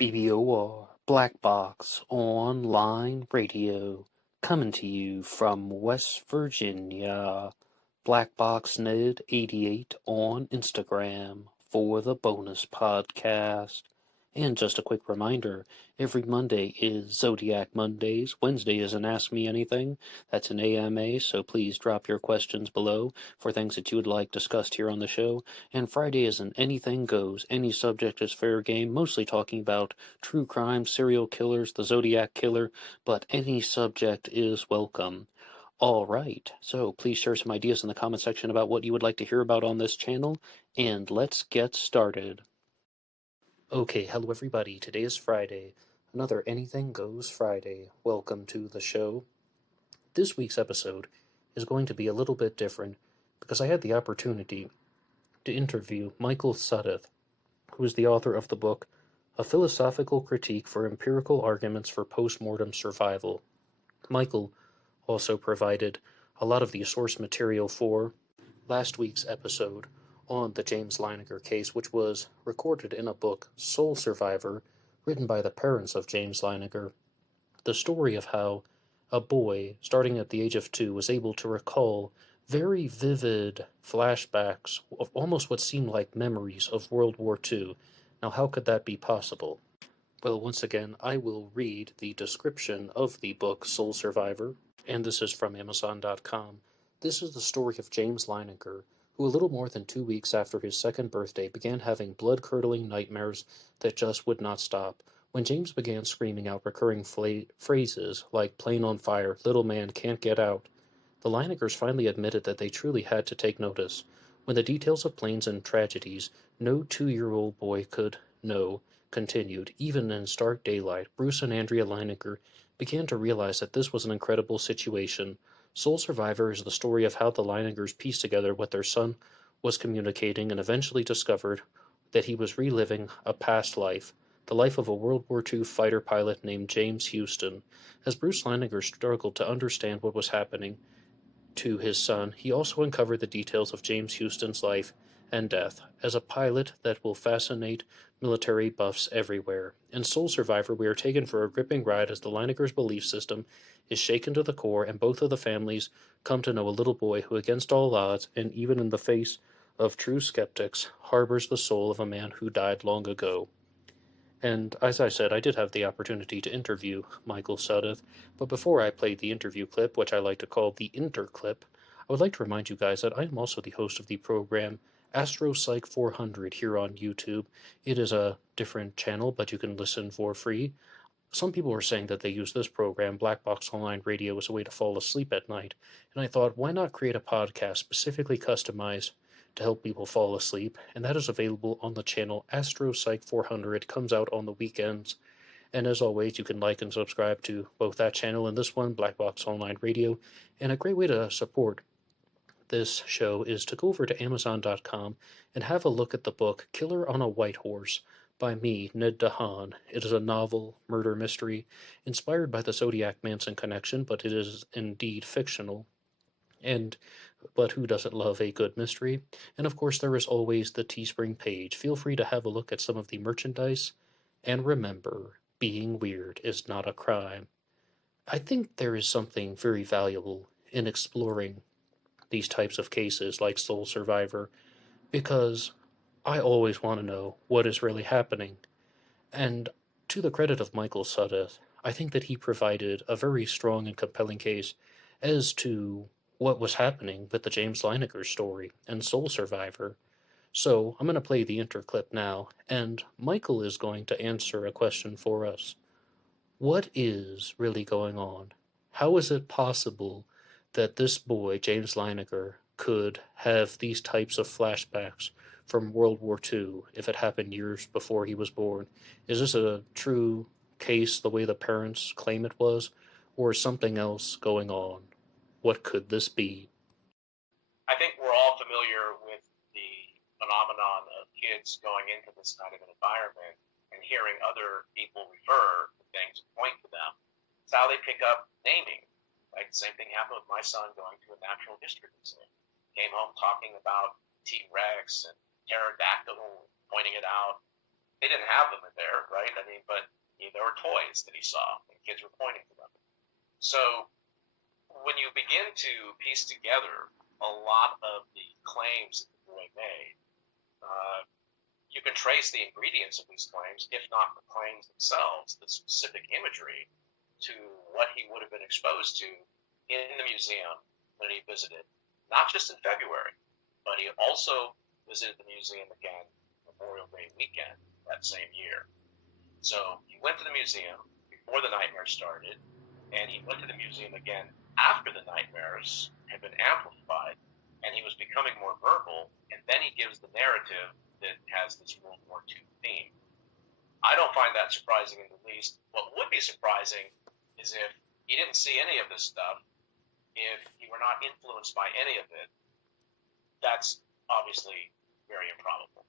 BBOR Black Box Online Radio, coming to you from West Virginia. BlackBoxNed88 on Instagram for the bonus podcast. And just a quick reminder, every Monday is Zodiac Mondays. Wednesday is an Ask Me Anything. That's an AMA, so please drop your questions below for things that you would like discussed here on the show. And Friday is an Anything Goes. Any subject is fair game, mostly talking about true crime, serial killers, the Zodiac Killer, but any subject is welcome. All right, so please share some ideas in the comment section about what you would like to hear about on this channel, and let's get started. Okay, hello everybody. Today is Friday, another Anything Goes Friday. Welcome to the show. This week's episode is going to be a little bit different because I had the opportunity to interview Michael Sudduth, who is the author of the book A Philosophical Critique for Empirical Arguments for Postmortem Survival. Michael also provided a lot of the source material for last week's episode on the James Leininger case, which was recorded in a book, Soul Survivor, written by the parents of James Leininger. The story of how a boy, starting at the age of 2, was able to recall very vivid flashbacks of almost what seemed like memories of World War II. Now, how could that be possible? Well, once again, I will read the description of the book Soul Survivor, and this is from Amazon.com. This is the story of James Leininger, who a little more than 2 weeks after his second birthday began having blood-curdling nightmares that just would not stop. When James began screaming out recurring phrases like "plane on fire," "little man can't get out," the Leiningers finally admitted that they truly had to take notice. When the details of planes and tragedies no 2-year-old boy could know continued, even in stark daylight, Bruce and Andrea Leininger began to realize that this was an incredible situation. Soul Survivor is the story of how the Leiningers pieced together what their son was communicating and eventually discovered that he was reliving a past life, the life of a World War II fighter pilot named James Houston. As Bruce Leininger struggled to understand what was happening to his son, he also uncovered the details of James Houston's life and death as a pilot that will fascinate military buffs everywhere. In Soul Survivor, we are taken for a gripping ride as the Leiningers' belief system is shaken to the core, and both of the families come to know a little boy who, against all odds, and even in the face of true skeptics, harbors the soul of a man who died long ago. And as I said, I did have the opportunity to interview Michael Sudduth, but before I played the interview clip, which I like to call the interclip, I would like to remind you guys that I am also the host of the program AstrosPsych400 here on YouTube. It is a different channel, but you can listen for free. Some people are saying that they use this program, BlackBoxOnlineRadio, as a way to fall asleep at night, and I thought, why not create a podcast specifically customized to help people fall asleep, and that is available on the channel AstrosPsych400. It comes out on the weekends, and as always, you can like and subscribe to both that channel and this one, Black Box Online Radio, and a great way to support this show is to go over to Amazon.com and have a look at the book Killer on a White Horse by me, Ned DEHAN. It is a novel, murder mystery, inspired by the Zodiac Manson connection, but it is indeed fictional. But who doesn't love a good mystery? And of course, there is always the TeeSpring page. Feel free to have a look at some of the merchandise. And remember, being weird is not a crime. I think there is something very valuable in exploring these types of cases like Soul Survivor, because I always want to know what is really happening. And to the credit of Michael Sudduth, I think that he provided a very strong and compelling case as to what was happening with the James Leininger story and Soul Survivor. So I'm going to play the interclip now, and Michael is going to answer a question for us. What is really going on? How is it possible that this boy, James Leininger, could have these types of flashbacks from World War II if it happened years before he was born? Is this a true case the way the parents claim it was, or is something else going on? What could this be? I think we're all familiar with the phenomenon of kids going into this kind of an environment and hearing other people refer to things and point to them. It's how they pick up naming. Like the same thing happened with my son going to a natural history museum. Came home talking about T-Rex and pterodactyl, pointing it out. they didn't have them in there, right? I mean, but there were toys that he saw, and kids were pointing to them. So when you begin to piece together a lot of the claims that the boy made, you can trace the ingredients of these claims, if not the claims themselves, the specific imagery, to what he would have been exposed to in the museum when he visited, not just in February, but he also visited the museum again Memorial Day weekend that same year. So he went to the museum before the nightmares started, and he went to the museum again after the nightmares had been amplified, and he was becoming more verbal, and then he gives the narrative that has this World War II theme. I don't find that surprising in the least. What would be surprising is if he didn't see any of this stuff, if he were not influenced by any of it. That's obviously very improbable.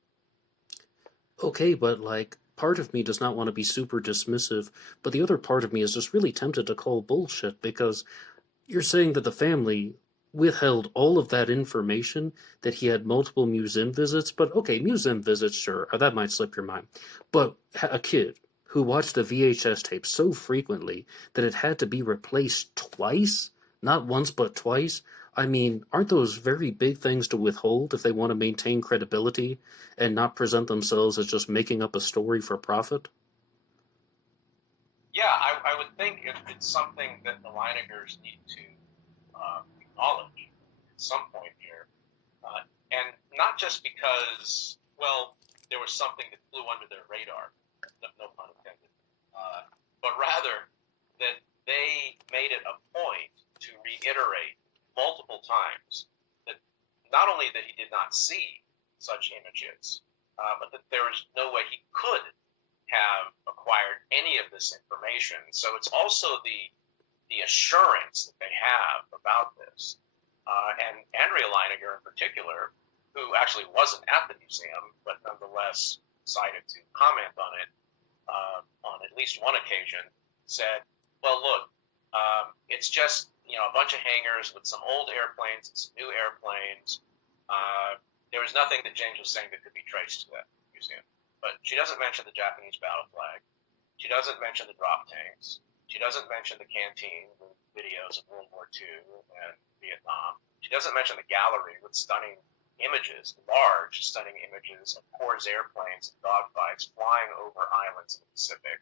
Okay, but like, part of me does not want to be super dismissive, but the other part of me is just really tempted to call bullshit, because you're saying that the family withheld all of that information, that he had multiple museum visits, but okay, museum visits, sure, that might slip your mind. But a kid who watched the VHS tape so frequently that it had to be replaced twice? Not once, but twice? I mean, aren't those very big things to withhold if they want to maintain credibility and not present themselves as just making up a story for profit? Yeah, I would think it's something that the Leinigers need to acknowledge at some point here. And not just because, well, there was something that flew under their radar, no pun intended, but rather that they made it a point to reiterate multiple times that not only that he did not see such images, but that there is no way he could have acquired any of this information. So it's also the assurance that they have about this. And Andrea Leiniger in particular, who actually wasn't at the museum, but nonetheless decided to comment on it on at least one occasion, said, well, look, it's just a bunch of hangars with some old airplanes and some new airplanes. There was nothing that James was saying that could be traced to that museum. But she doesn't mention the Japanese battle flag. She doesn't mention the drop tanks. She doesn't mention the canteen with videos of World War II and Vietnam. She doesn't mention the gallery with stunning images, large, stunning images of Corps airplanes and dogfights flying over islands in the Pacific.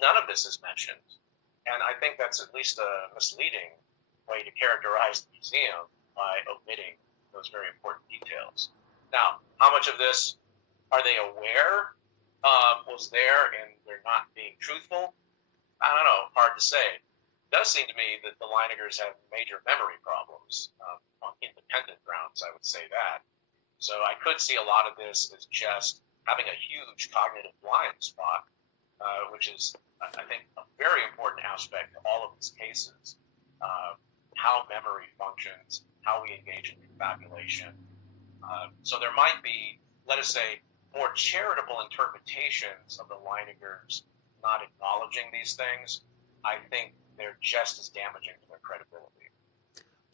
None of this is mentioned. And I think that's at least a misleading way to characterize the museum by omitting those very important details. Now, how much of this are they aware was there and they're not being truthful? I don't know, hard to say. It does seem to me that the Leinigers have major memory problems on independent grounds, I would say that. So I could see a lot of this as just having a huge cognitive blind spot, which is, I think, a very important aspect to all of these cases. How memory functions, how we engage in confabulation. So there might be, let us say, more charitable interpretations of the Leinigers not acknowledging these things. I think they're just as damaging to their credibility.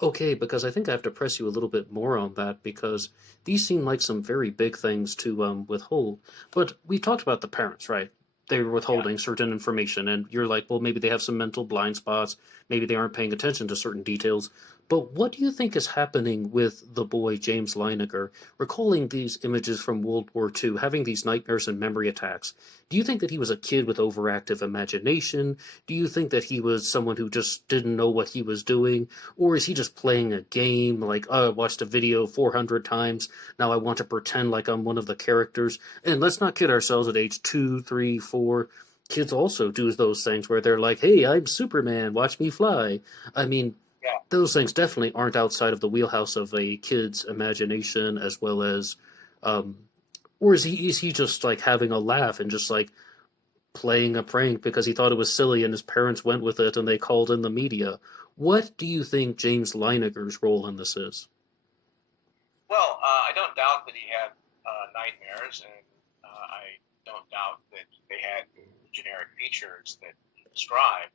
Okay, because I think I have to press you a little bit more on that, because these seem like some very big things to withhold. But we talked about the parents, right? They were withholding certain information, and you're like, well, maybe they have some mental blind spots, maybe they aren't paying attention to certain details. But what do you think is happening with the boy James Leiniger, recalling these images from World War II, having these nightmares and memory attacks? Do you think that he was a kid with overactive imagination? Do you think that he was someone who just didn't know what he was doing? Or is he just playing a game, like, oh, I watched a video 400 times, now I want to pretend like I'm one of the characters? And let's not kid ourselves, at age 2, 3, 4, kids also do those things where they're like, hey, I'm Superman, watch me fly. I mean, those things definitely aren't outside of the wheelhouse of a kid's imagination, as well as, or is he just like having a laugh and just like playing a prank because he thought it was silly and his parents went with it and they called in the media? What do you think James Leiniger's role in this is? Well, I don't doubt that he had nightmares, and I don't doubt that they had generic features that he described.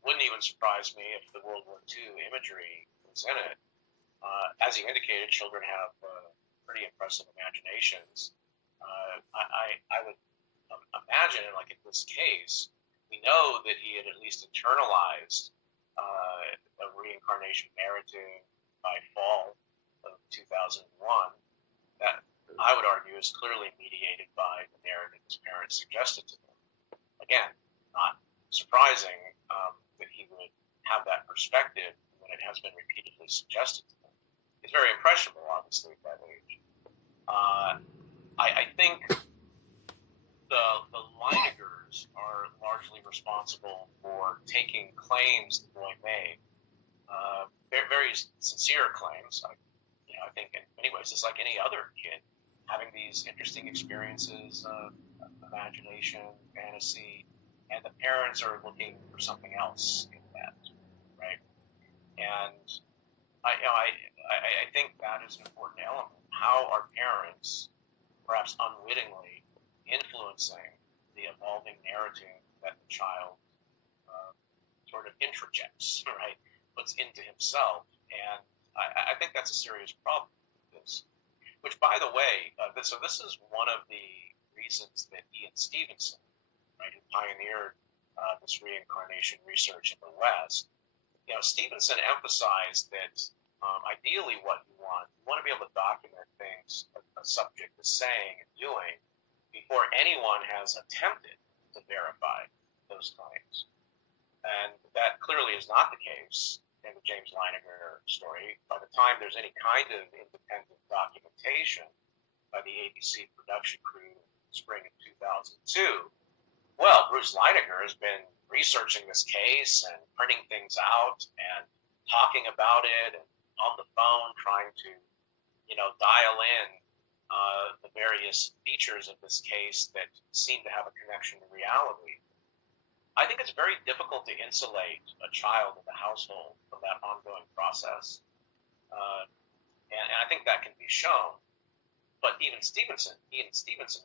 Wouldn't even surprise me if the World War II imagery was in it. As you indicated, children have pretty impressive imaginations. I would imagine, like in this case, we know that he had at least internalized a reincarnation narrative by fall of 2001 that I would argue is clearly mediated by the narrative his parents suggested to him. Again, not surprising that he would have that perspective when it has been repeatedly suggested to him. He's very impressionable, obviously, at that age. I think the Leinigers are largely responsible for taking claims the boy made, very sincere claims. I think in many ways, it's like any other kid having these interesting experiences of imagination, fantasy, and the parents are looking for something else in that, right? And I think that is an important element. How are parents, perhaps unwittingly, influencing the evolving narrative that the child sort of introjects, right, puts into himself? And I think that's a serious problem. Which, by the way, so this is one of the reasons that Ian Stevenson, right, who pioneered this reincarnation research in the West, Stevenson emphasized that ideally what you want to be able to document things a subject is saying and doing before anyone has attempted to verify those claims. And that clearly is not the case in the James Leiniger story. By the time there's any kind of independent documentation by the ABC production crew in spring of 2002, well, Bruce Leiniger has been researching this case and printing things out and talking about it and on the phone trying to, dial in the various features of this case that seem to have a connection to reality. I think it's very difficult to insulate a child in the household from that ongoing process. And I think that can be shown. But Ian Stevenson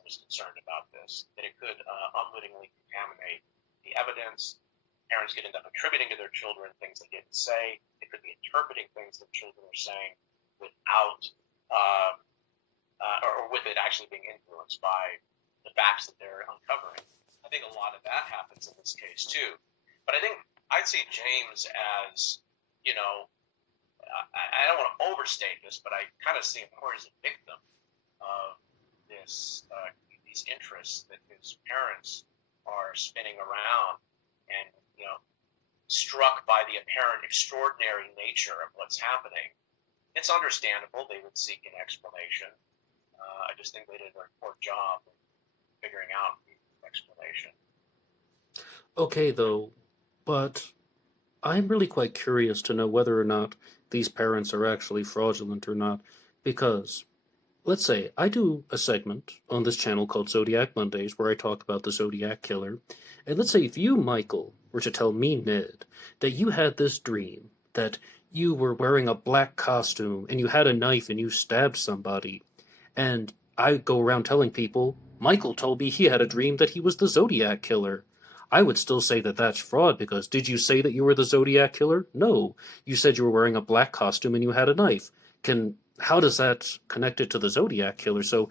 was concerned about this, that it could unwittingly contaminate the evidence. Parents could end up attributing to their children things they didn't say. They could be interpreting things that children are saying without, or with it actually being influenced by the facts that they're uncovering. I think a lot of that happens in this case too. But I think I'd see James as, I don't want to overstate this, but I kind of see him more as a victim of these interests that his parents are spinning around, and struck by the apparent extraordinary nature of what's happening. It's understandable they would seek an explanation. I just think they did a very poor job of figuring out the explanation. Okay, though, but I'm really quite curious to know whether or not these parents are actually fraudulent or not, because let's say I do a segment on this channel called Zodiac Mondays where I talk about the Zodiac Killer, and let's say if you, Michael, were to tell me, Ned, that you had this dream, that you were wearing a black costume and you had a knife and you stabbed somebody, and I go around telling people, Michael told me he had a dream that he was the Zodiac Killer, I would still say that that's fraud, because did you say that you were the Zodiac Killer? No. You said you were wearing a black costume and you had a knife. How does that connect it to the Zodiac Killer? So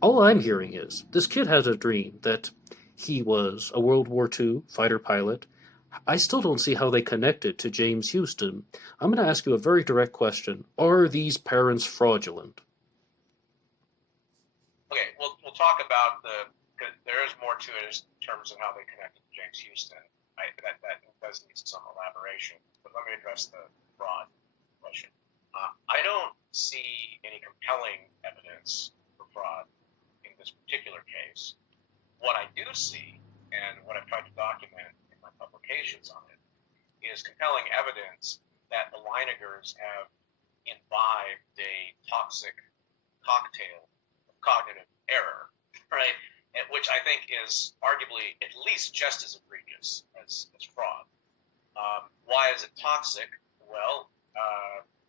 all I'm hearing is this kid has a dream that he was a World War II fighter pilot. I still don't see how they connect it to James Houston. I'm going to ask you a very direct question. Are these parents fraudulent? Okay, we'll talk about because there is more to it in terms of how they connect to James Houston. That does need some elaboration. But let me address the fraud question. I don't see any compelling evidence for fraud in this particular case. What I do see, and what I've tried to document in my publications on it, is compelling evidence that the Leinigers have imbibed a toxic cocktail of cognitive error, right? Which I think is arguably at least just as egregious as fraud. Why is it toxic? Well,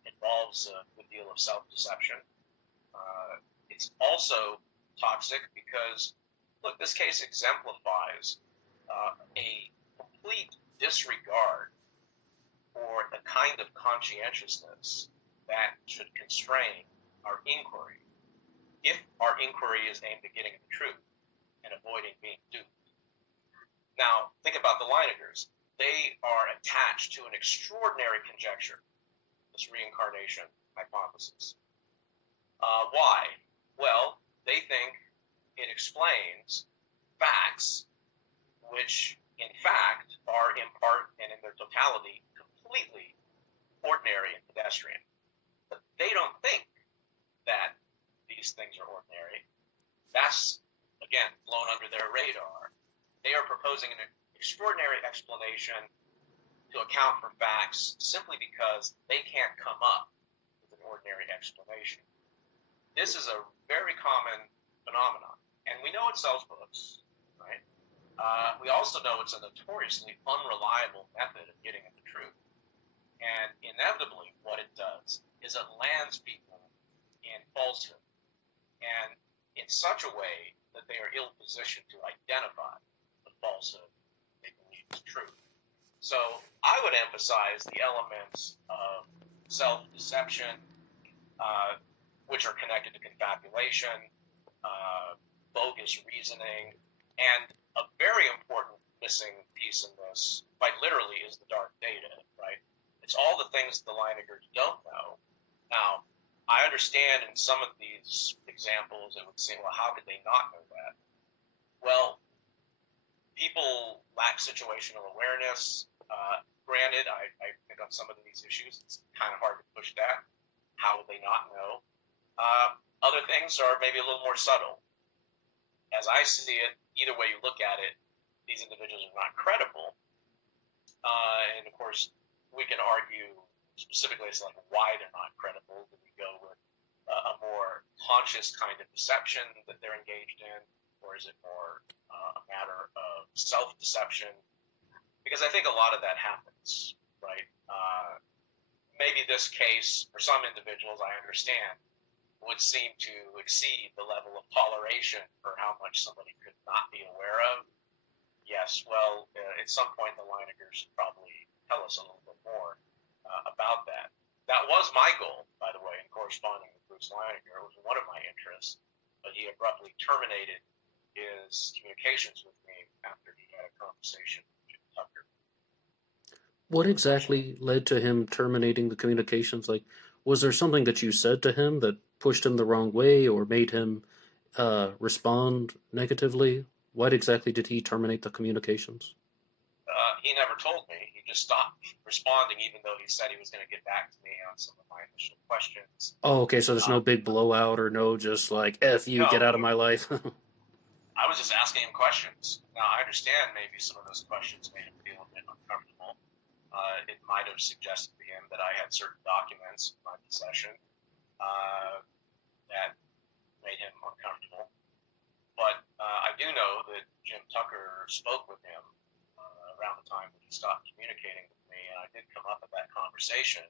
involves a good deal of self-deception. It's also toxic because, look, this case exemplifies a complete disregard for the kind of conscientiousness that should constrain our inquiry. if our inquiry is aimed at getting at the truth and avoiding being duped. Now, think about the Leinigers. They are attached to an extraordinary conjecture, this reincarnation hypothesis. Why? Well, they think it explains facts which, in fact, are in part and in their totality completely ordinary and pedestrian. But they don't think that these things are ordinary. That's, again, blown under their radar. They are proposing an extraordinary explanation to account for facts simply because they can't come up with an ordinary explanation. This is a very common phenomenon, and we know it sells books, right? We also know it's a notoriously unreliable method of getting at the truth. And inevitably, what it does is it lands people in falsehood, and in such a way that they are ill-positioned to identify the falsehood they believe is true. So I would emphasize the elements of self-deception, which are connected to confabulation, bogus reasoning, and a very important missing piece in this, quite literally, is the dark data, right? It's all the things the Leinigers don't know. Now, I understand in some of these examples it would seem, well, how could they not know that? Well, people lack situational awareness. Granted, I think on some of these issues it's kind of hard to push that. How would they not know? Other things are maybe a little more subtle. As I see it, either way you look at it, these individuals are not credible. And of course, we can argue specifically as to like why they're not credible. Do we go with a more conscious kind of deception that they're engaged in, or is it more a matter of self-deception? Because I think a lot of that happens, right? Maybe this case, for some individuals, I understand, would seem to exceed the level of toleration for how much somebody could not be aware of. Yes, well, at some point the Leinigers should probably tell us a little bit more about that. That was my goal, by the way, in corresponding with Bruce Leiniger. It was one of my interests, but he abruptly terminated his communications with me after he had a conversation with Jim Tucker. What exactly led to him terminating the communications? Like, was there something that you said to him that pushed him the wrong way or made him respond negatively? Why exactly did he terminate the communications? He never told me. He just stopped responding, even though he said he was going to get back to me on some of my initial questions. Oh, okay, so there's no big blowout or no just like, F you, no, get out of my life. I was just asking him questions. Now, I understand maybe some of those questions made him feel a bit uncomfortable. It might have suggested to him that I had certain documents in my possession that made him uncomfortable. But I do know that Jim Tucker spoke with him around the time that he stopped communicating with me, and I did come up at that conversation.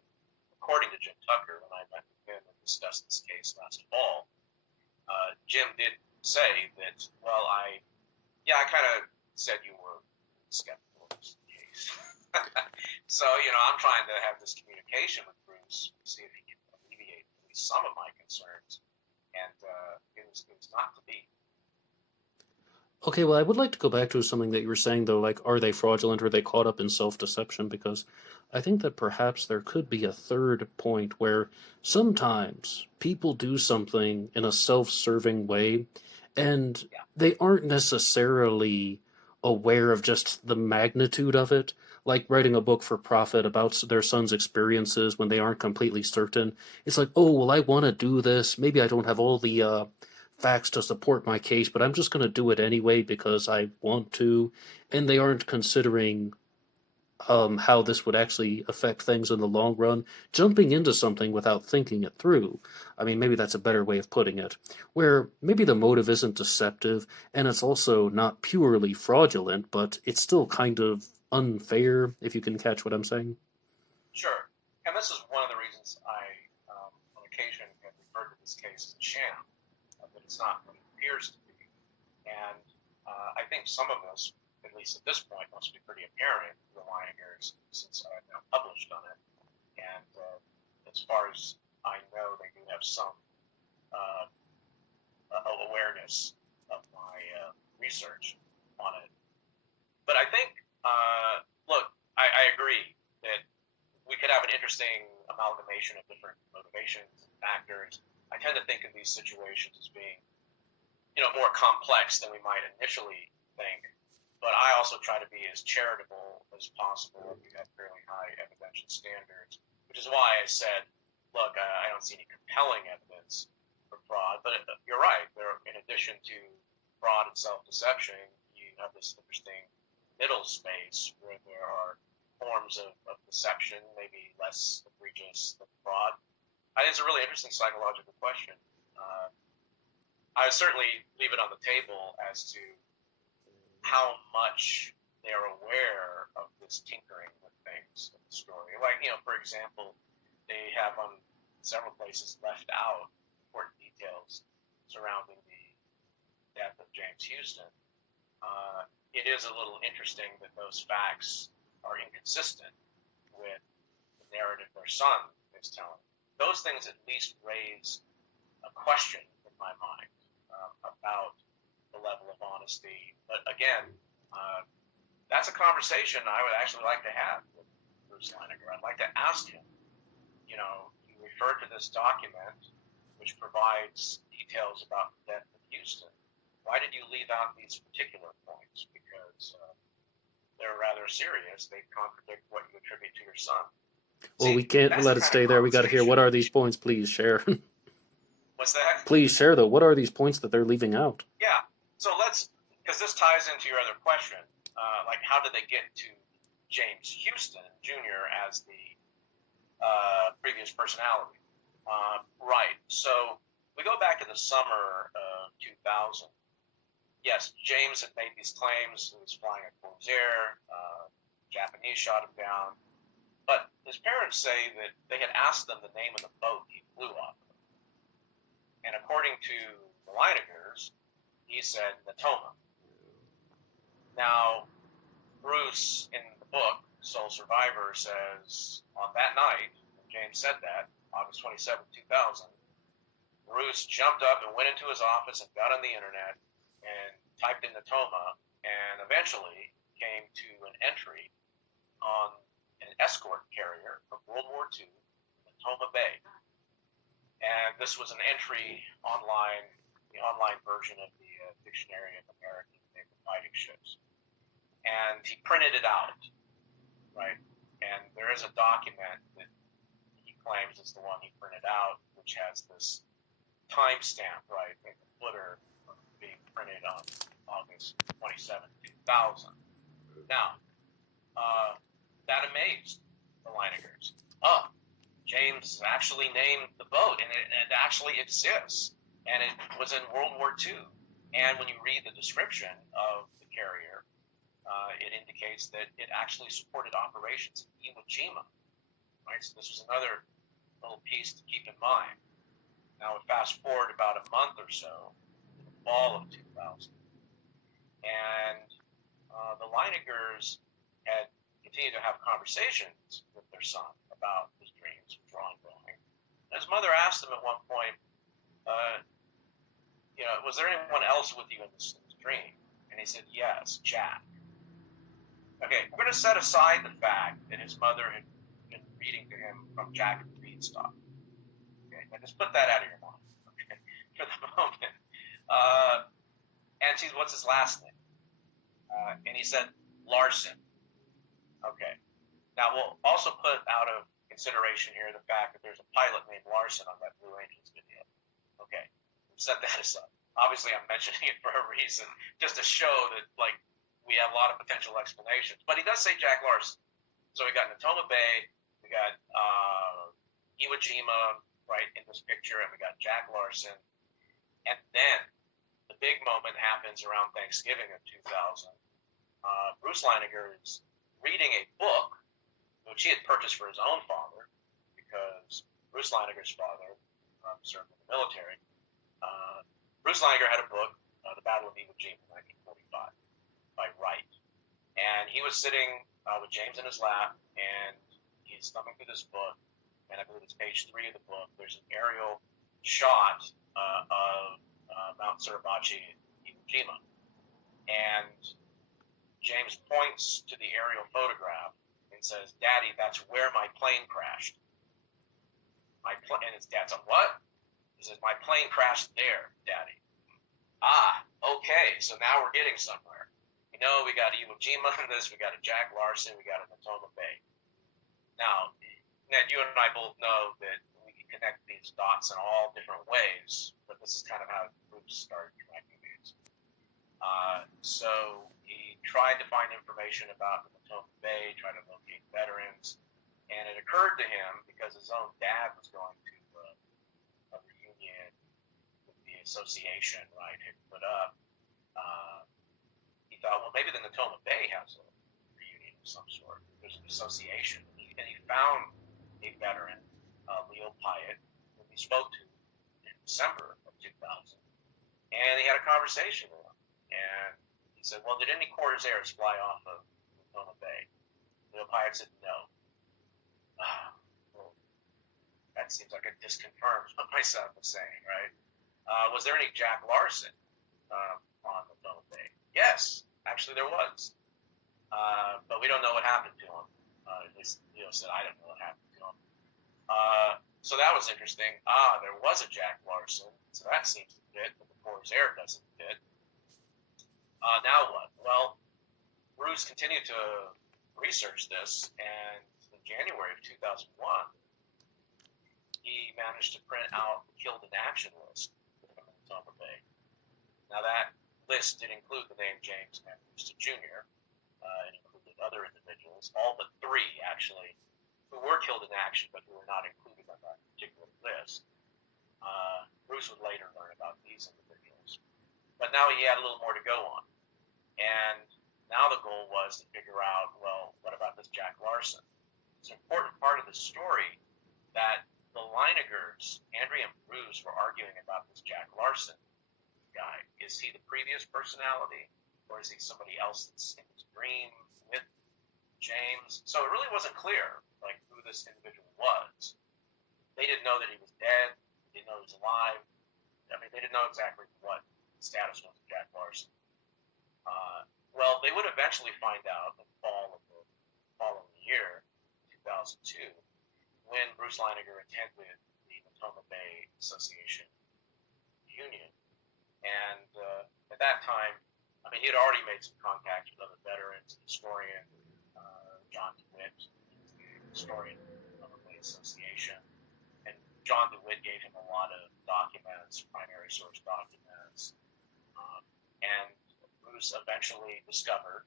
According to Jim Tucker, when I met with him and discussed this case last fall, Jim did say that, well, I kind of said you were skeptical of this case. So, I'm trying to have this communication with Bruce, see if he can alleviate at least some of my concerns, and it was not to be. Okay, well, I would like to go back to something that you were saying, though, like, are they fraudulent? Are they caught up in self-deception? Because I think that perhaps there could be a third point where sometimes people do something in a self-serving way, and they aren't necessarily aware of just the magnitude of it, like writing a book for profit about their son's experiences when they aren't completely certain. It's like, oh, well, I want to do this. Maybe I don't have all the facts to support my case, but I'm just going to do it anyway because I want to, and they aren't considering how this would actually affect things in the long run, jumping into something without thinking it through. I mean, maybe that's a better way of putting it, where maybe the motive isn't deceptive, and it's also not purely fraudulent, but it's still kind of unfair, if you can catch what I'm saying. Sure. And this is one of the reasons I, on occasion, have referred to this case as a sham, that it's not what it appears to be. And I think some of this, at least at this point, must be pretty apparent to the Leinigers since I've now published on it. And as far as I know, they do have some awareness of my research on it. But I think, look, I agree that we could have an interesting amalgamation of different motivations, factors. I tend to think of these situations as being, more complex than we might initially think. But I also try to be as charitable as possible if we have fairly high evidential standards, which is why I said, look, I don't see any compelling evidence for fraud. But you're right. In addition to fraud and self-deception, you have this interesting middle space where there are forms of deception, maybe less egregious than fraud. I think it's a really interesting psychological question. I would certainly leave it on the table as to how much they're aware of this tinkering with things in the story. Like, for example, they have on several places left out important details surrounding the death of James Houston. It is a little interesting that those facts are inconsistent with the narrative their son is telling. Those things at least raise a question in my mind about the level of honesty. But again, that's a conversation I would actually like to have with Bruce Leiniger. I'd like to ask him, you referred to this document which provides details about the death of Houston. Why did you leave out these particular points? Because they're rather serious. They contradict what you attribute to your son. Well, we can't let it stay there. We got to hear, what are these points? Please share. What's that? Please share, though. What are these points that they're leaving out? Yeah. So because this ties into your other question, like how did they get to James Houston Jr. as the previous personality? Right. So we go back to the summer of 2000. Yes, James had made these claims. He was flying a Corsair. Japanese shot him down. But his parents say that they had asked them the name of the boat he flew off of. And according to the Leinigers, he said Natoma. Now, Bruce, in the book, Sole Survivor, says on that night, when James said that, August 27, 2000, Bruce jumped up and went into his office and got on the internet and typed in Natoma and eventually came to an entry on an escort carrier from World War II, Natoma Bay. And this was an entry online, the online version of the Dictionary of American Naval Fighting Ships. And he printed it out, right? And there is a document that he claims is the one he printed out, which has this timestamp, right, in the footer being printed on August 27, 2000. Now, that amazed the Leinigers. James actually named the boat, and it actually exists, and it was in World War II. And when you read the description of the carrier, it indicates that it actually supported operations in Iwo Jima. Right? So this was another little piece to keep in mind. Now, fast forward about a month or so, in the fall of 2000, and the Leinigers had continued to have conversations with their son about his dreams, which were ongoing. His mother asked him at one point, was there anyone else with you in this dream? And he said, yes, Jack. Okay, we're going to set aside the fact that his mother had been reading to him from Jack and the Beanstalk. Okay, now just put that out of your mind, okay, for the moment. And she's, what's his last name? And he said, Larson. Okay. Now, we'll also put out of consideration here the fact that there's a pilot named Larson on that Blue Angels video. Okay. Set that aside. Obviously, I'm mentioning it for a reason, just to show that, like, we have a lot of potential explanations. But he does say Jack Larson. So we got Natoma Bay, we got Iwo Jima, right, in this picture, and we got Jack Larson. And then the big moment happens around Thanksgiving of 2000. Bruce Leiniger is reading a book, which he had purchased for his own father, because Bruce Leiniger's father served in the military. Bruce Leiniger had a book, The Battle of Iwo Jima, 1945, by Wright. And he was sitting with James in his lap, and he's thumbing through this book, and I believe it's page 3 of the book. There's an aerial shot of Mount Sudduth in Iwo Jima. And James points to the aerial photograph and says, "Daddy, that's where my plane crashed." And his dad said, "What?" He says, "My plane crashed there, Daddy." Ah, okay, so now we're getting somewhere. We know we got Iwo Jima in this, we got a Jack Larson, we got a Natoma Bay. Now, Ned, you and I both know that we can connect these dots in all different ways, but this is kind of how groups start connecting these. So he tried to find information about the Natoma Bay, tried to locate veterans, and it occurred to him, because his own dad was going to a reunion with the association, right, had put up, he thought, well, maybe the Natoma Bay has a reunion of some sort. There's an association. And he found a veteran, Leo Pyatt, whom he spoke to in December of 2000, and he had a conversation with him. And he said, well, did any Corsairs fly off of Natoma Bay? Leo Pyatt said, no. Well, that seems like it disconfirms what my son was saying, right? Was there any Jack Larson on Natoma Bay? Yes, actually there was. But we don't know what happened to him. At least Leo said, I don't know what happened to him. So that was interesting. There was a Jack Larson, so that seems to fit, but the Corsair doesn't fit. Now what? Well, Bruce continued to research this, and in January of 2001, he managed to print out the killed in action list from Natoma Bay. Now that list did include the name James M. Houston Jr. It included other individuals, all but 3 actually, who were killed in action but who were not included on that particular list. Bruce would later learn about these individuals. But now he had a little more to go on. And now the goal was to figure out, well, what about this Jack Larson? It's an important part of the story that the Leinegers, Andrea and Bruce, were arguing about this Jack Larson guy. Is he the previous personality, or is he somebody else that's in his dream with James? So it really wasn't clear, like, who this individual was. They didn't know that he was dead. They didn't know he was alive. I mean, they didn't know exactly what the status was of Jack Larson. Well, they would eventually find out in the fall of the following year, 2002, when Bruce Leininger attended the Natoma Bay Association Union. And at that time, I mean, he had already made some contacts with other veterans, historian John DeWitt, the historian of the Bay Association. And John DeWitt gave him a lot of documents, primary source documents. And Bruce eventually discovered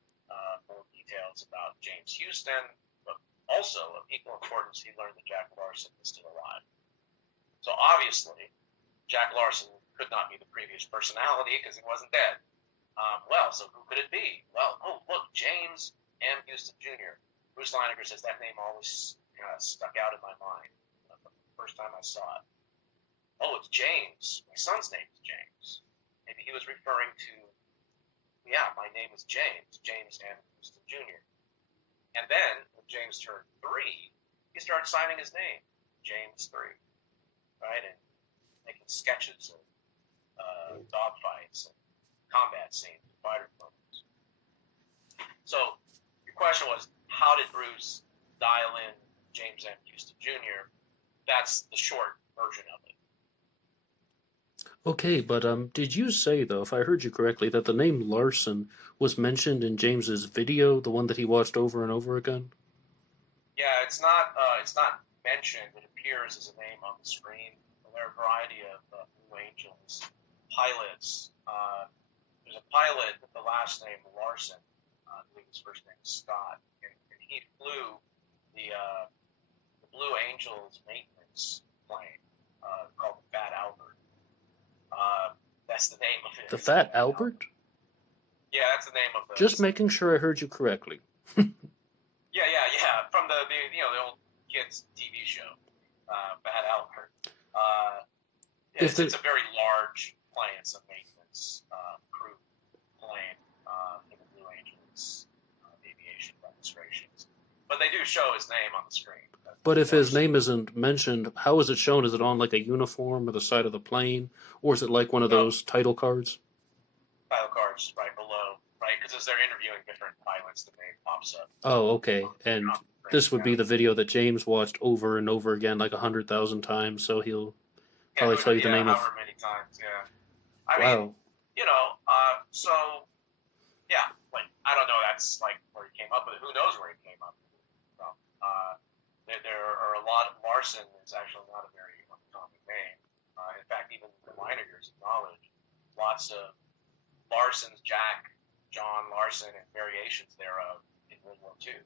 more details about James Houston, but also, of equal importance, he learned that Jack Larson was still alive. So obviously, Jack Larson could not be the previous personality because he wasn't dead. Well, so who could it be? Well, oh, look, James M. Houston Jr. Bruce Leininger says that name always kind of stuck out in my mind the first time I saw it. Oh, it's James. My son's name is James. Maybe he was referring to, yeah, my name is James M. Houston Jr. And then, when James turned 3, he started signing his name, James 3, right? And making sketches of dogfights and combat scenes, fighter films. So, your question was, how did Bruce dial in James M. Houston Jr.? That's the short version of it. Okay, but did you say, though, if I heard you correctly, that the name Larson was mentioned in James's video, the one that he watched over and over again? Yeah, it's not mentioned. It appears as a name on the screen. There are a variety of Blue Angels pilots. There's a pilot with the last name Larson. I believe his first name is Scott, and he flew the Blue Angels maintenance plane called the Fat Albert. That's the name of it. The Fat Albert? Yeah, that's the name of the... Just making sure I heard you correctly. Yeah. From the old kids TV show, Fat Albert. It's a very large plane. It's a maintenance crew plane for the Blue Angels aviation demonstrations. But they do show his name on the screen. But if his name isn't mentioned, how is it shown? Is it on like a uniform or the side of the plane, or is it like one of No, those title cards? title cards right below, right? Because as they're interviewing different pilots, the name pops up. Oh, okay. And this would be Yeah. the video that James watched over and over again, like 100,000 times. So he'll Yeah, probably tell you the name of. however many times. Yeah. I mean, Wow. so yeah, like I don't know. That's like where he came up with it. Who knows where he came up with it from? There are a lot of Larson is actually not a very uncommon name. In fact, even the Leinigers acknowledge lots of Larsons, Jack, John Larson, and variations thereof in World War II.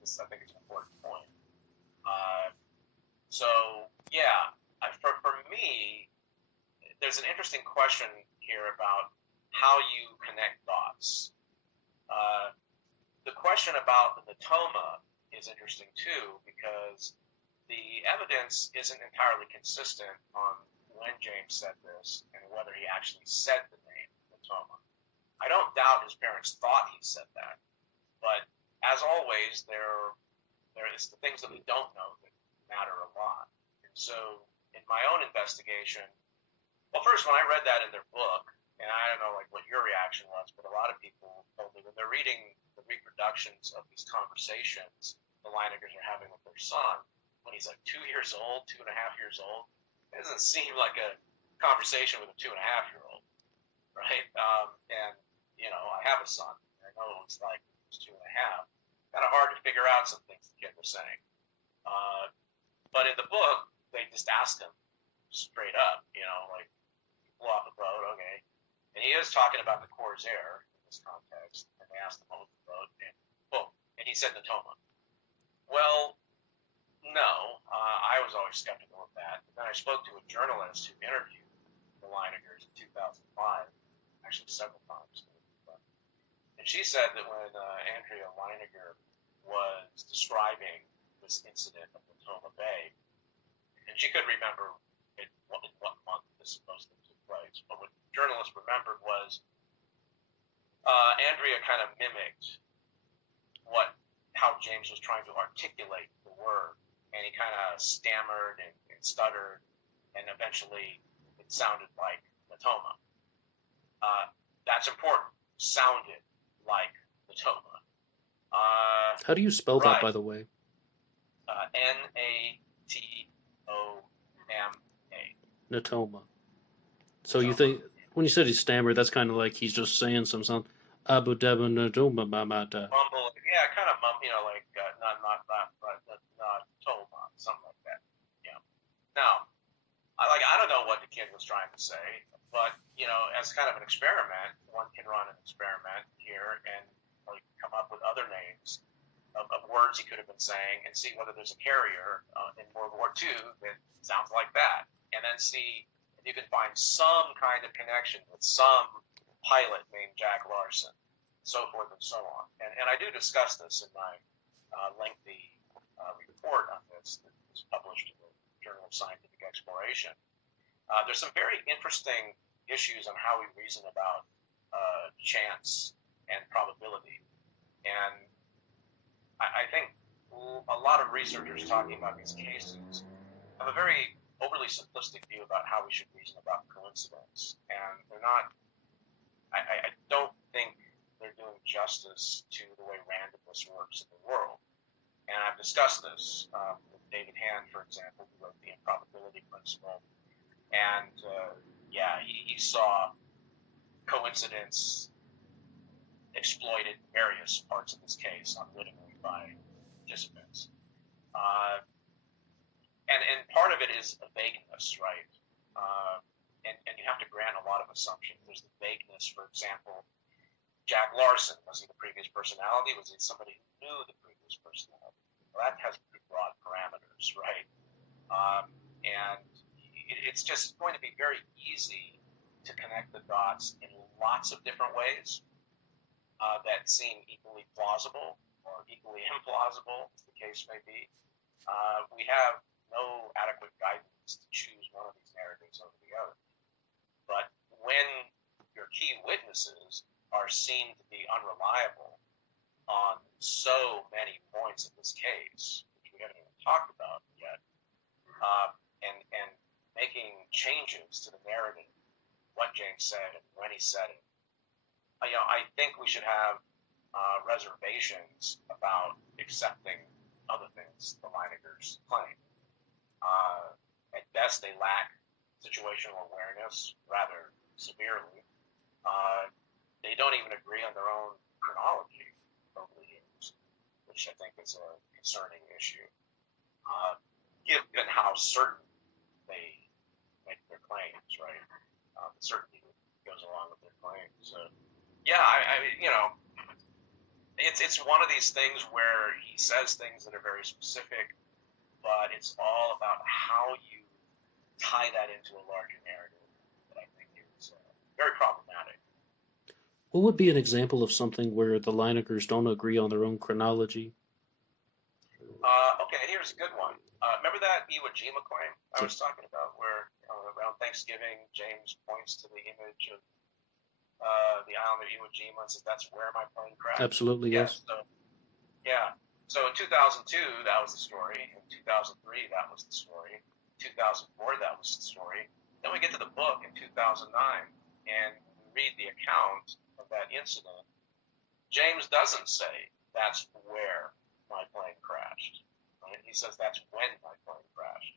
This, I think, is an important point. So yeah, for me, there's an interesting question here about how you connect dots. The question about the Natoma is interesting too, because the evidence isn't entirely consistent on when James said this and whether he actually said the name Natoma. I don't doubt his parents thought he said that, but as always, there is the things that we don't know that matter a lot. And so, in my own investigation, well, first when I read that in their book, and I don't know like what your reaction was, but a lot of people told me when they're reading the reproductions of these conversations the Leinigers are having with their son, when he's like 2 years old, 2.5 years old, it doesn't seem like a conversation with a 2.5-year-old, right? And I have a son, and I know what it's like when he's 2.5. Kind of hard to figure out some things the kid was saying. But in the book, they just asked him straight up, like, blow off the boat, okay. And he is talking about the Corsair in this context, and they asked him about the boat, and boom, and he said Natoma. Well, no, I was always skeptical of that. And then I spoke to a journalist who interviewed the Leinigers in 2005, actually several times. And she said that when Andrea Leiniger was describing this incident of Natoma Bay, and she couldn't remember in what month this supposedly took place, but what the journalist remembered was Andrea kind of mimicked how James was trying to articulate the word, and he kind of stammered and stuttered, and eventually it sounded like Natoma. That's important. Sounded like Natoma. How do you spell that, right. by the way? Natoma. Natoma. So you think, when you said he stammered, that's kind of like he's just saying some sound. Abu Dhabi Natoma Mamata. Mumble, yeah, kind of mumble, like not Toma, something like that. Now, I don't know what the kid was trying to say, but as kind of an experiment, one can run an experiment here and come up with other names of words he could have been saying and see whether there's a carrier in World War II that sounds like that, and then see if you can find some kind of connection with some pilot named Jack Larson, so forth and so on. And I do discuss this in my lengthy report on this that was published in the Journal of Scientific Exploration. There's some very interesting issues on how we reason about chance and probability. And I think a lot of researchers talking about these cases have a very overly simplistic view about how we should reason about coincidence. And they're not, I don't think they're doing justice to the way randomness works in the world. And I've discussed this with David Hand, for example, who wrote the improbability principle. And he saw coincidence exploited in various parts of this case unwittingly by participants. And part of it is a vagueness, right? And you have to grant a lot of assumptions. There's the vagueness, for example, Jack Larson, was he the previous personality? Was he somebody who knew the previous personality? Well, that has pretty broad parameters, right? And it's just going to be very easy to connect the dots in lots of different ways that seem equally plausible or equally implausible, as the case may be. We have no adequate guidance to choose one of these narratives over the other. But when your key witnesses are seen to be unreliable on so many points in this case, which we haven't even talked about yet, and making changes to the narrative, what James said and when he said it. I think we should have reservations about accepting other things the Leinigers claim. At best, they lack situational awareness rather severely. They don't even agree on their own chronology over the years, which I think is a concerning issue. Given how certain they make their claims, right? The certainty that goes along with their claims. So, yeah, it's one of these things where he says things that are very specific, but it's all about how you tie that into a larger narrative that I think is very problematic. What would be an example of something where the Leinigers don't agree on their own chronology? Okay, here's a good one. Remember that Iwo Jima claim I was talking about, where around Thanksgiving, James points to the image of the island of Iwo Jima and says, "That's where my plane crashed." Absolutely, yes. So in 2002, that was the story. In 2003, that was the story. In 2004, that was the story. Then we get to the book in 2009, and we read the account of that incident. James doesn't say that's where my plane crashed. Right? He says that's when my plane crashed.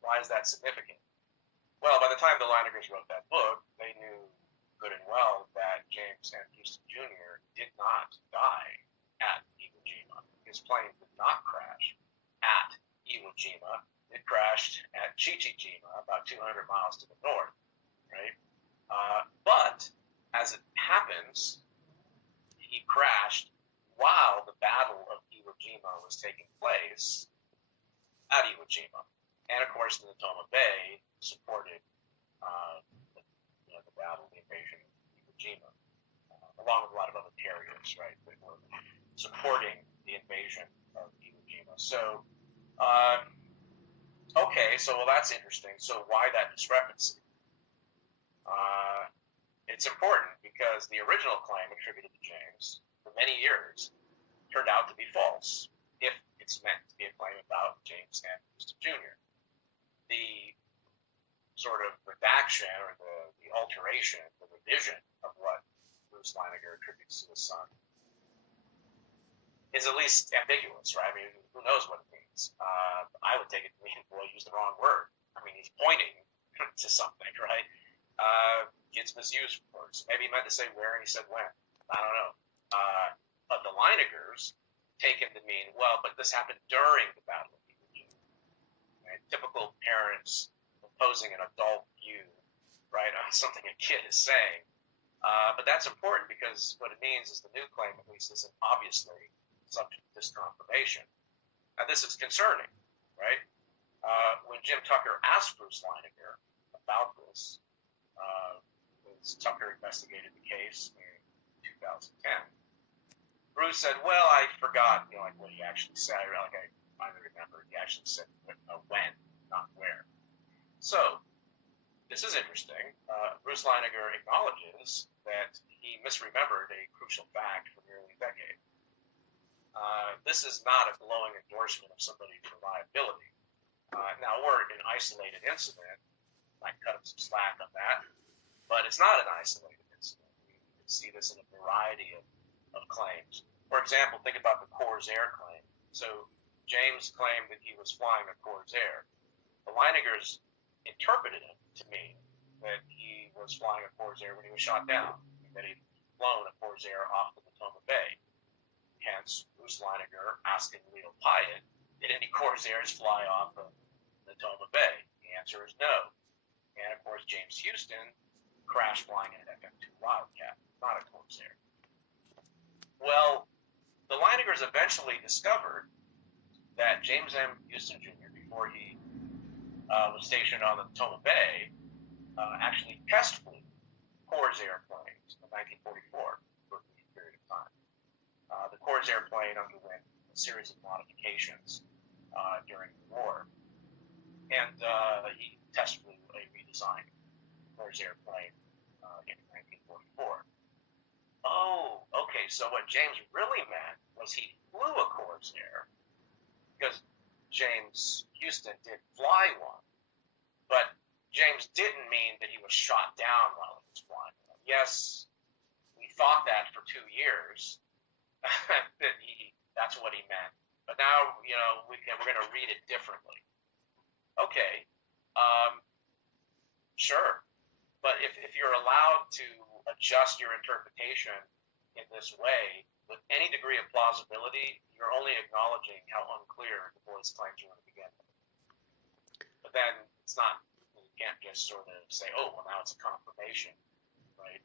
Why is that significant? Well, by the time the Leinigers wrote that book, they knew good and well that James M. Houston Jr. did not die at Iwo Jima. His plane did not crash at Iwo Jima. It crashed at Chichijima, about 200 miles to the north, right? But as it happens, he crashed while the Battle of Iwo Jima was taking place at Iwo Jima. And, of course, the Natoma Bay supported the battle, the invasion of Iwo Jima, along with a lot of other carriers, right, that were supporting the invasion of Iwo Jima. So, well, that's interesting. So why that discrepancy? It's important because the original claim attributed to James for many years turned out to be false, if it's meant to be a claim about James M. Houston Jr. The sort of redaction or the alteration, the revision of what Bruce Leiniger attributes to his son is at least ambiguous, right? I mean, who knows what it means? I would take it to mean, well, he used the wrong word. I mean, he's pointing to something, right? Kids misuse words. Maybe he meant to say where and he said when. I don't know. But the Leinigers take him to mean, well, but this happened during the Battle of Iwo Jima. Right? Typical parents opposing an adult view, right, on something a kid is saying. But that's important because what it means is the new claim, at least, isn't obviously subject to disconfirmation. Now, this is concerning, right? When Jim Tucker asked Bruce Leiniger about this, Tucker investigated the case in 2010. Bruce said, well, I forgot, like what he actually said. I finally remembered he actually said when, not where. So, this is interesting. Bruce Leiniger acknowledges that he misremembered a crucial fact for nearly a decade. This is not a glowing endorsement of somebody's reliability. Now, we're an isolated incident. I cut him some slack on that. But it's not an isolated incident. We can see this in a variety of claims. For example, think about the Corsair claim. So James claimed that he was flying a Corsair. The Leinigers interpreted it to mean that he was flying a Corsair when he was shot down, and that he'd flown a Corsair off the Natoma Bay. Hence, Bruce Leiniger asking Leo Pyatt, did any Corsairs fly off of Natoma Bay? The answer is no. And, of course, James Houston crashed flying an FM-2 Wildcat, not a Corsair. Well, the Leinigers eventually discovered that James M. Houston Jr., before he was stationed on the Natoma Bay, actually test flew Corsair planes in 1944 for a brief period of time. The Corsair plane underwent a series of modifications during the war, and he test flew a redesigned Corsair plane in 1944. Oh, okay, so what James really meant was he flew a Corsair because James Houston did fly one, but James didn't mean that he was shot down while he was flying one. Yes, we thought that for 2 years, that that's what he meant. But now, we're going to read it differently. Okay, sure. But if you're allowed to adjust your interpretation in this way, with any degree of plausibility, you're only acknowledging how unclear the boy's claims were to begin with. But then it's not, you can't just sort of say, oh, well, now it's a confirmation, right?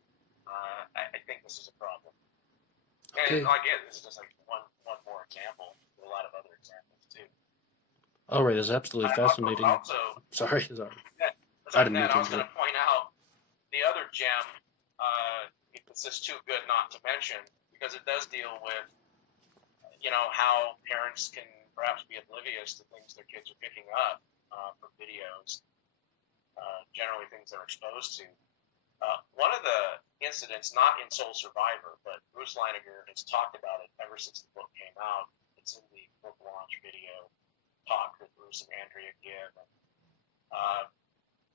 I think this is a problem. Okay. And again, this is just like one more example. There are a lot of other examples too. All right, it's absolutely fascinating. Sorry. I was going to point out the other gem. It's just too good not to mention, because it does deal with, how parents can perhaps be oblivious to things their kids are picking up from videos, generally things they're exposed to. One of the incidents, not in Soul Survivor, but Bruce Leiniger has talked about it ever since the book came out. It's in the book launch video talk that Bruce and Andrea give. And,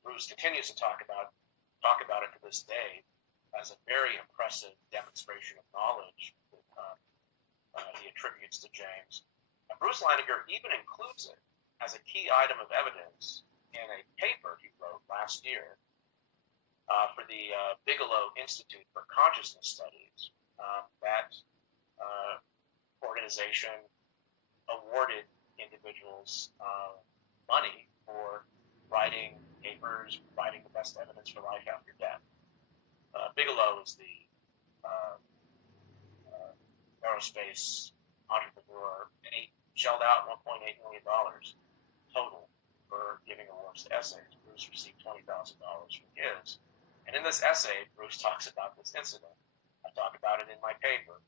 Bruce continues to talk about it to this day as a very impressive demonstration of knowledge that he attributes to James. And Bruce Leiniger even includes it as a key item of evidence in a paper he wrote last year for the Bigelow Institute for Consciousness Studies. That organization awarded individuals money for writing papers, providing the best evidence for life after death. Bigelow is the aerospace entrepreneur, and he shelled out $1.8 million total for giving awards to essays. Bruce received $20,000 from his. And in this essay, Bruce talks about this incident. I talk about it in my paper.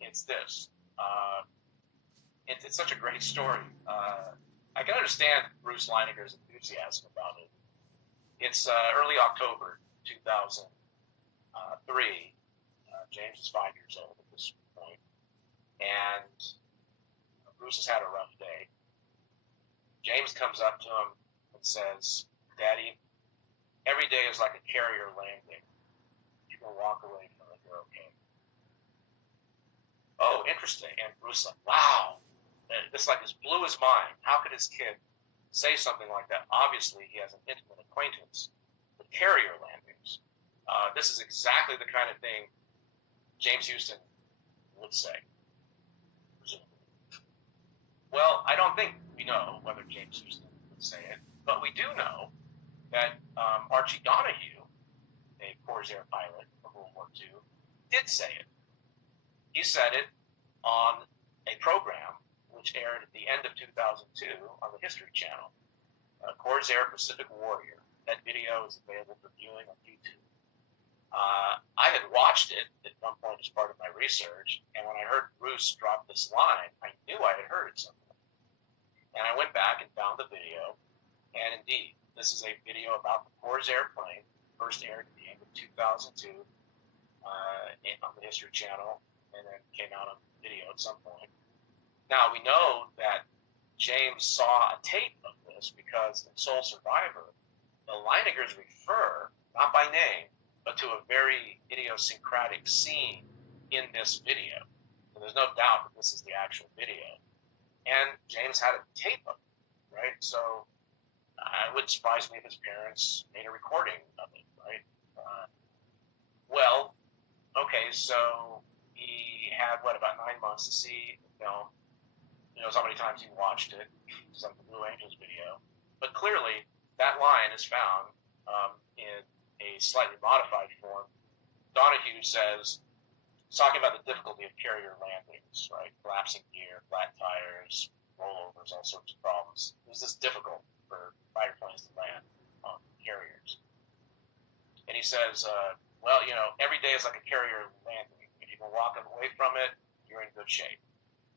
It's this. It's such a great story. I can understand Bruce Leiniger's enthusiasm about it. It's early October 2003. James is 5 years old at this point. And Bruce has had a rough day. James comes up to him and says, Daddy, every day is like a carrier landing. You can walk away from it, you're okay. Oh, interesting. And Bruce is like, wow. This blew his mind. How could his kid say something like that? Obviously, he has an intimate acquaintance with carrier landings. This is exactly the kind of thing James Houston would say, presumably. Well, I don't think we know whether James Houston would say it, but we do know that Archie Donahue, a Corsair pilot of World War II, did say it. He said it on a program which aired at the end of 2002 on the History Channel, Corsair Pacific Warrior. That video is available for viewing on YouTube. I had watched it at one point as part of my research, and when I heard Bruce drop this line, I knew I had heard it somewhere. And I went back and found the video, and indeed, this is a video about the Corsair plane, first aired at the end of 2002 on the History Channel, and then came out on video at some point. Now, we know that James saw a tape of this because in Soul Survivor, the Leinigers refer, not by name, but to a very idiosyncratic scene in this video. So there's no doubt that this is the actual video. And James had a tape of it, right? So it wouldn't surprise me if his parents made a recording of it, right? So he had, about 9 months to see the film. Who knows how many times he watched it. It's like the Blue Angels video. But clearly, that line is found in a slightly modified form. Donahue says, he's talking about the difficulty of carrier landings, right? Collapsing gear, flat tires, rollovers, all sorts of problems. It was just difficult for fighter planes to land on carriers. And he says, every day is like a carrier landing. If you can walk away from it, you're in good shape.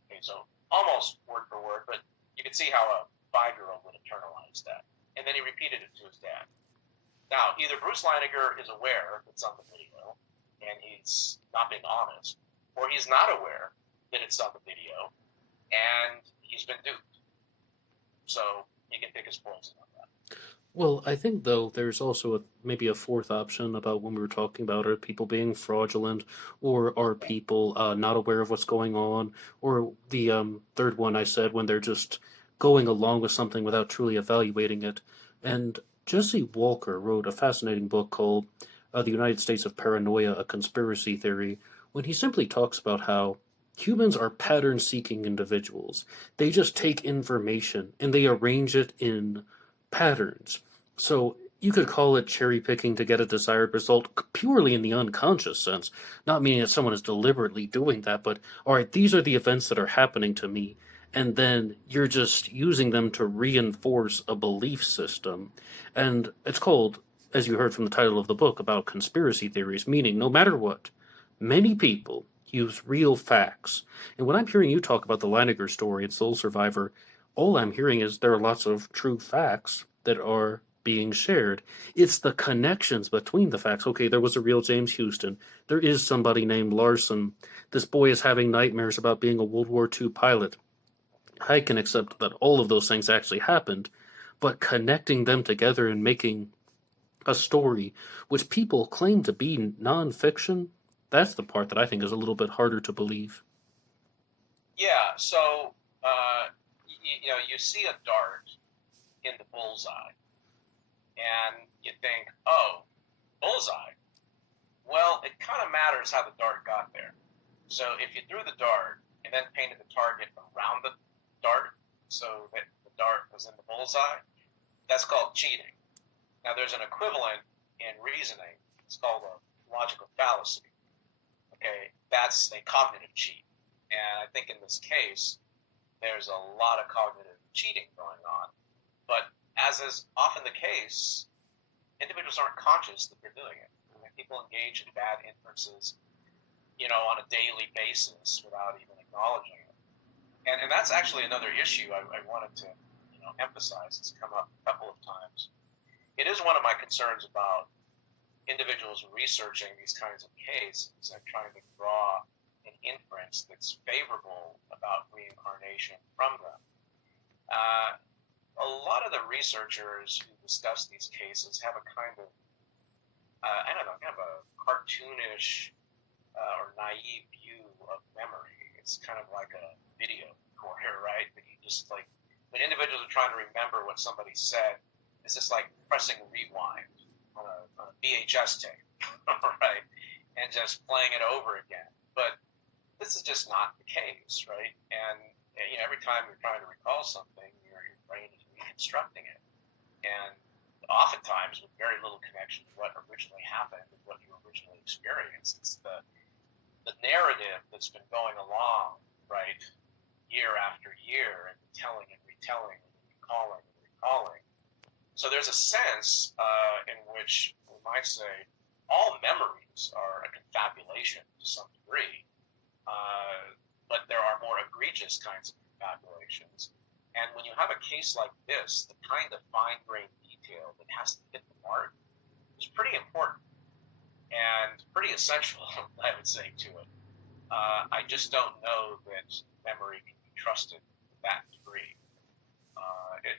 Okay, so almost word for word, but you can see how a 5-year-old would internalize that. And then he repeated it to his dad. Now, either Bruce Leiniger is aware it's on the video, and he's not being honest, or he's not aware that it's on the video, and he's been duped. So you can pick his poison on that. Well, I think, though, there's also maybe a fourth option about when we were talking about are people being fraudulent, or are people not aware of what's going on, or the third one I said, when they're just going along with something without truly evaluating it. And Jesse Walker wrote a fascinating book called The United States of Paranoia, a Conspiracy Theory, when he simply talks about how humans are pattern-seeking individuals. They just take information and they arrange it in patterns. So you could call it cherry picking to get a desired result purely in the unconscious sense, not meaning that someone is deliberately doing that, but all right, these are the events that are happening to me, and then you're just using them to reinforce a belief system. And it's called, as you heard from the title of the book, about conspiracy theories, meaning no matter what, many people use real facts. And when I'm hearing you talk about the Leininger story and Soul Survivor, all I'm hearing is there are lots of true facts that are being shared. It's the connections between the facts. Okay, there was a real James Houston. There is somebody named Larson. This boy is having nightmares about being a World War II pilot. I can accept that all of those things actually happened, but connecting them together and making a story which people claim to be nonfiction, that's the part that I think is a little bit harder to believe. Yeah, so you see a dart in the bullseye, and you think, oh, bullseye. Well, it kind of matters how the dart got there. So if you threw the dart and then painted the target around the dart so that the dart was in the bullseye, that's called cheating. Now, there's an equivalent in reasoning. It's called a logical fallacy. Okay, that's a cognitive cheat. And I think in this case, there's a lot of cognitive cheating going on. But as is often the case, individuals aren't conscious that they're doing it. I mean, people engage in bad inferences, on a daily basis without even acknowledging it. And that's actually another issue I wanted to, emphasize. It's come up a couple of times. It is one of my concerns about individuals researching these kinds of cases and trying to draw an inference that's favorable about reincarnation from them. A lot of the researchers who discuss these cases have a kind of, kind of a cartoonish or naive view of memory. It's kind of like a video recorder, right? That you just like, when individuals are trying to remember what somebody said, it's just like pressing rewind on a VHS tape, right? And just playing it over again. But this is just not the case, right? And every time you're trying to recall something, your brain is reconstructing it. And oftentimes with very little connection to what originally happened and what you originally experienced. It's the narrative that's been going along, right, year after year, and telling and retelling and recalling and recalling. So there's a sense in which we might say all memories are a confabulation to some degree, but there are more egregious kinds of confabulations. And when you have a case like this, the kind of fine-grained detail that has to hit the mark is pretty important and pretty essential, I would say, to it. I just don't know that memory can be trusted to that degree,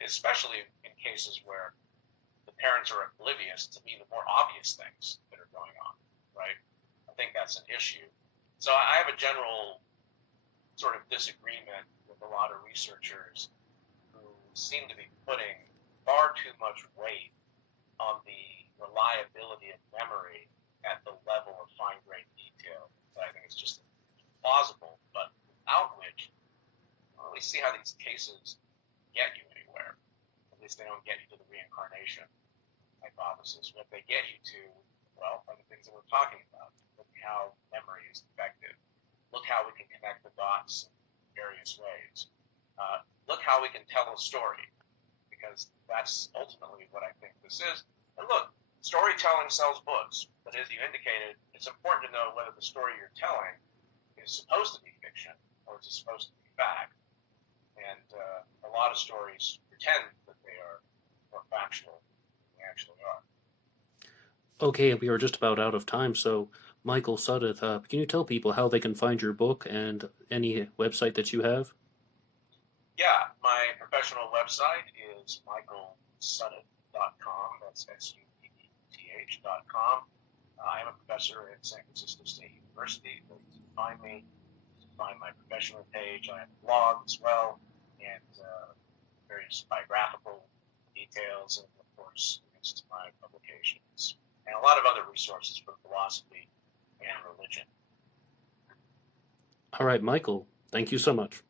especially in cases where the parents are oblivious to even more obvious things that are going on, right? I think that's an issue. So I have a general sort of disagreement with a lot of researchers who seem to be putting far too much weight on the reliability of memory at the level of fine-grained detail. I think it's just plausible, but without which, I don't really see how these cases get you anywhere. At least they don't get you to the reincarnation hypothesis. What they get you to, well, are the things that we're talking about. Look how memory is effective. Look how we can connect the dots in various ways. Look how we can tell a story, because that's ultimately what I think this is. And look, storytelling sells books, but as you indicated, it's important to know whether the story you're telling is supposed to be fiction or is it supposed to be fact. And a lot of stories pretend that they are more factual than they actually are. Okay, we are just about out of time, so Michael Sudduth, can you tell people how they can find your book and any website that you have? Yeah, my professional website is michaelsudduth.com. That's SUDDTH.com. I am a professor at San Francisco State University. Where you can find me, find my professional page. I have a blog as well, and various biographical details, and of course, links to my publications, and a lot of other resources for philosophy and religion. All right, Michael, thank you so much.